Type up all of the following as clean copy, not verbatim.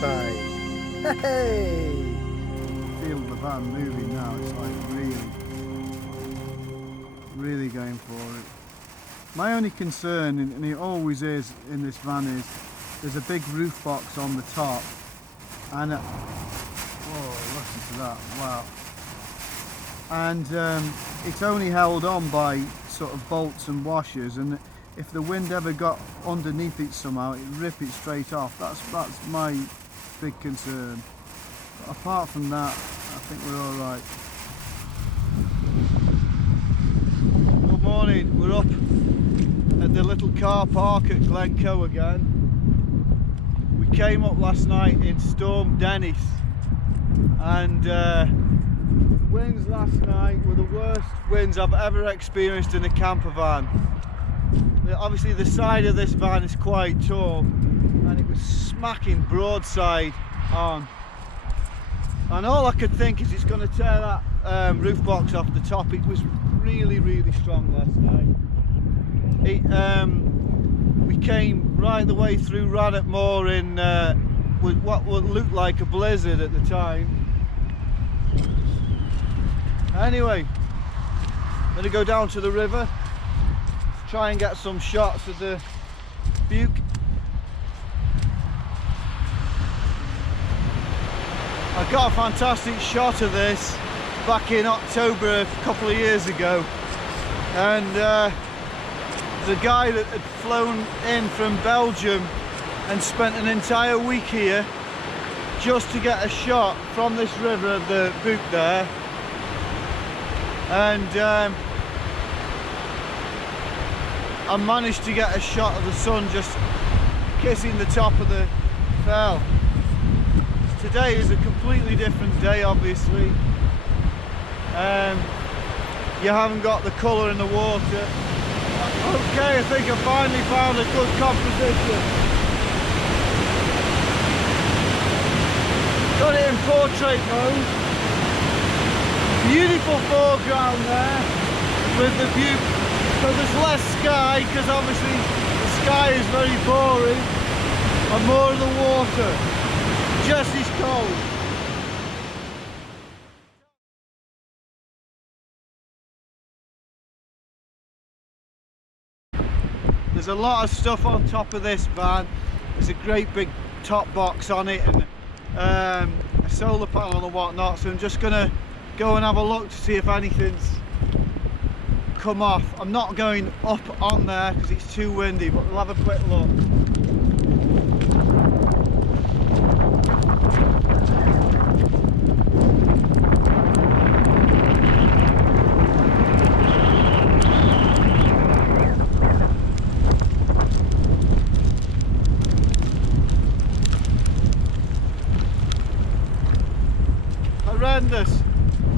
Bye. Hey! Feel the van moving now. It's like really going for it. My only concern, and it always is in this van, is there's a big roof box on the top, and whoa, listen to that! Wow. And it's only held on by sort of bolts and washers, and if the wind ever got underneath it somehow, it'd rip it straight off. That's my big concern. But apart from that, I think we're all right. Good morning. We're up at the little car park at Glencoe again. We came up last night in Storm Dennis, and the winds last night were the worst winds I've ever experienced in a camper van. Obviously the side of this van is quite tall, and it was smacking broadside on, and all I could think is it's going to tear that roof box off the top. It was really strong last night. We came right the way through Rannoch Moor in with what looked like a blizzard at the time. Anyway, I'm going to go down to the river, try and get some shots of the Buke. I got a fantastic shot of this back in October a couple of years ago, and there's a guy that had flown in from Belgium and spent an entire week here just to get a shot from this river of the Buke there, and I managed to get a shot of the sun just kissing the top of the fell. Today is a completely different day, obviously. You haven't got the colour in the water. Okay, I think I finally found a good composition. Got it in portrait mode. Beautiful foreground there with the view. So there's less sky, because obviously the sky is very boring, and more of the water, just as cold. There's a lot of stuff on top of this van. There's a great big top box on it, and a solar panel and whatnot, so I'm just gonna go and have a look to see if anything's come off. I'm not going up on there because it's too windy, but we'll have a quick look.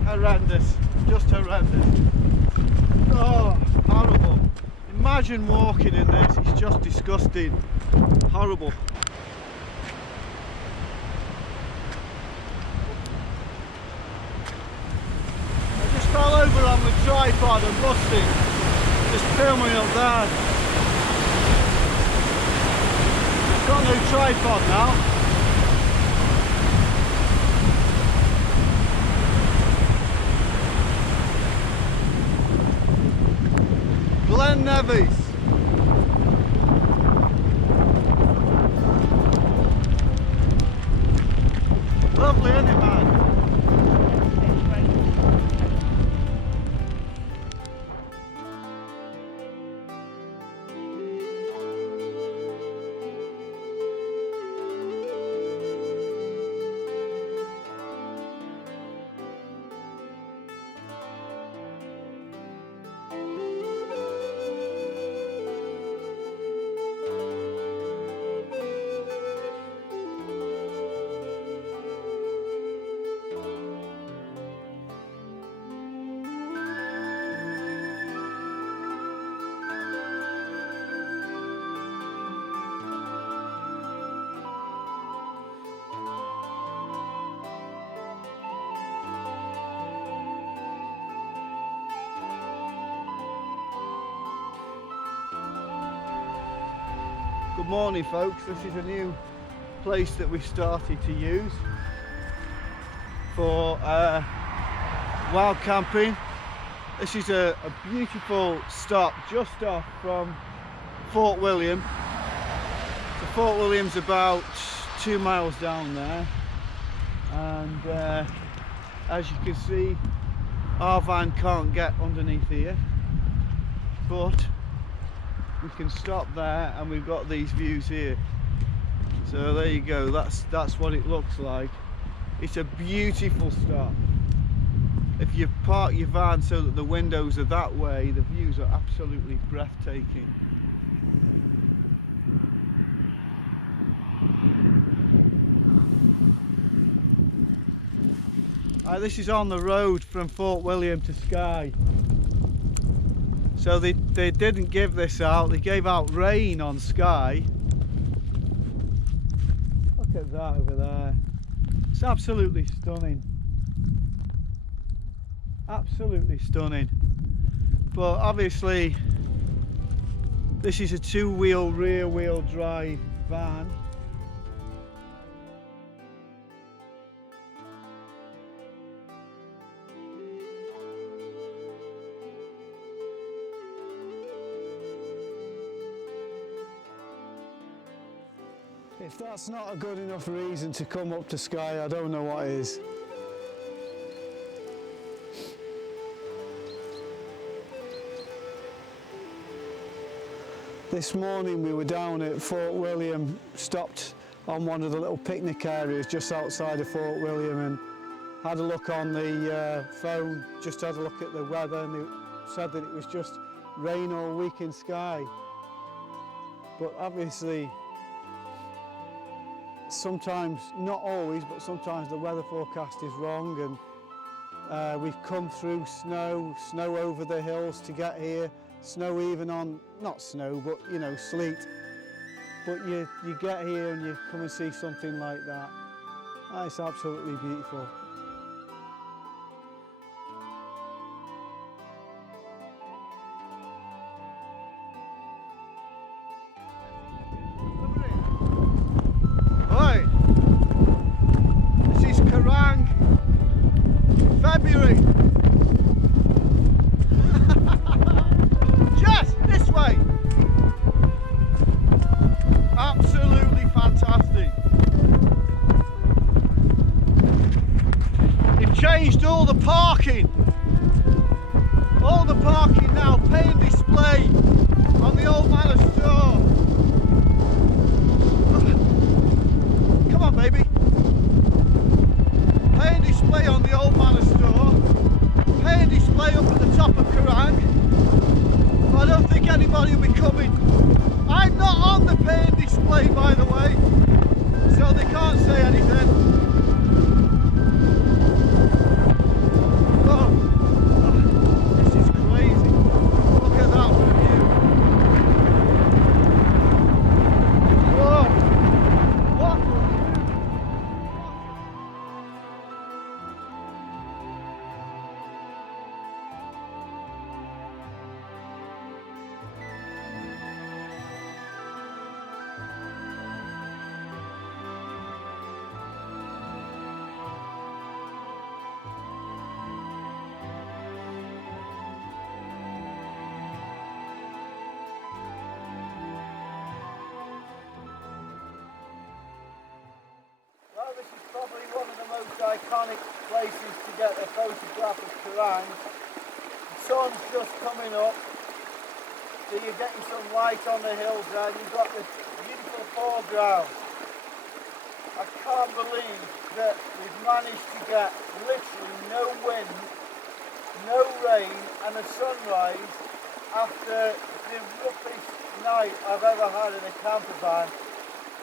Horrendous, just horrendous. Oh, horrible. Imagine walking in this, it's just disgusting. Horrible. I just fell over on the tripod and busted. Just filming up there. I've got no tripod now. Nevis. Lovely, isn't it, man? Good morning, folks. This is a new place that we started to use for wild camping. This is a beautiful stop just off from Fort William. So Fort William's about 2 miles down there, and as you can see, our van can't get underneath here, but we can stop there and we've got these views here. So there you go, that's what it looks like. It's a beautiful stop. If you park your van so that the windows are that way, the views are absolutely breathtaking. This is on the road from Fort William to Skye. So they didn't give this out, they gave out rain on Skye. Look at that over there. It's absolutely stunning. Absolutely stunning. But obviously this is a two-wheel rear wheel drive van. If that's not a good enough reason to come up to Skye, I don't know what is. This morning we were down at Fort William, stopped on one of the little picnic areas just outside of Fort William and had a look on the phone, just had a look at the weather, and it said that it was just rain all week in Skye. But obviously, sometimes, not always, but sometimes the weather forecast is wrong, and we've come through snow over the hills to get here, snow even on, not snow, but you know, sleet. But you get here and you come and see something like that. It's absolutely beautiful. February. Just this way. Absolutely fantastic. They've changed all the parking. All the parking now, pay and display on the old manor store. Come on, baby. Pay and display on the old manor store, pay and display up at the top of Kerrang. I don't think anybody will be coming. I'm not on the pay and display, by the way, so they can't say anything. Oh, this is crazy. Look at that view. Whoa, what a view. Well, this is probably one of the most iconic places to get a photograph of Kerrang. The sun's just coming up, so you're getting some light on the hills there, and you've got this beautiful foreground. I can't believe that we've managed to get literally no wind, no rain, and a sunrise after the roughest night I've ever had in a campervan.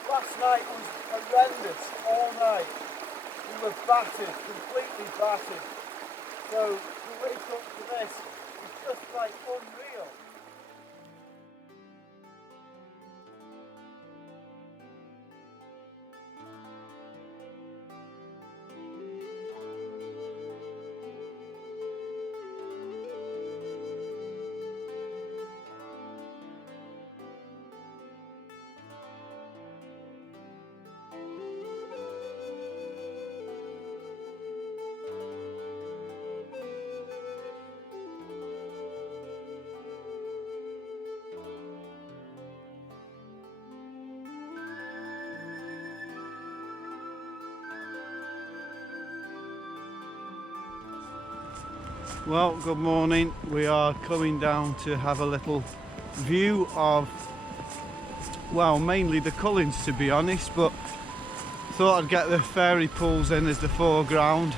Last night was horrendous all night. We were battered, completely battered. So to wake up to this is just like unreal. Well, good morning. We are coming down to have a little view of, well, mainly the Cullens to be honest, but thought I'd get the fairy pools in as the foreground.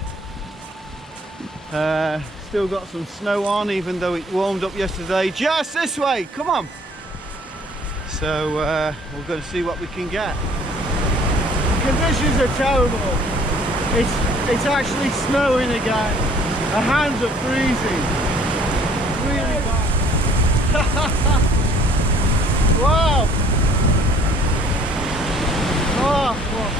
Still got some snow on, even though it warmed up yesterday. Just this way, come on. So we're going to see what we can get. Conditions are terrible. It's actually snowing again. My hands are freezing. Really bad. Wow. Oh, wow.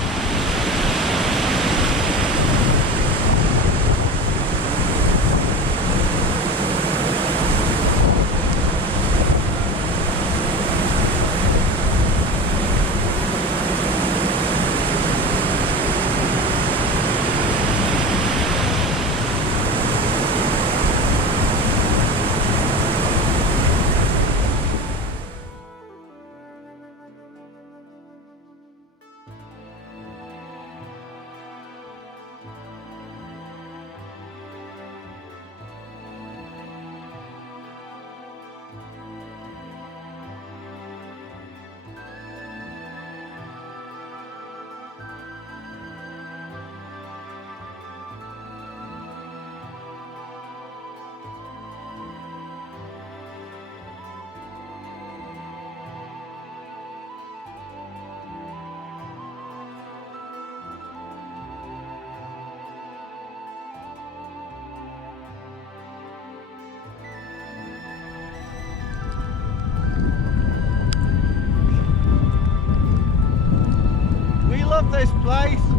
Love this place.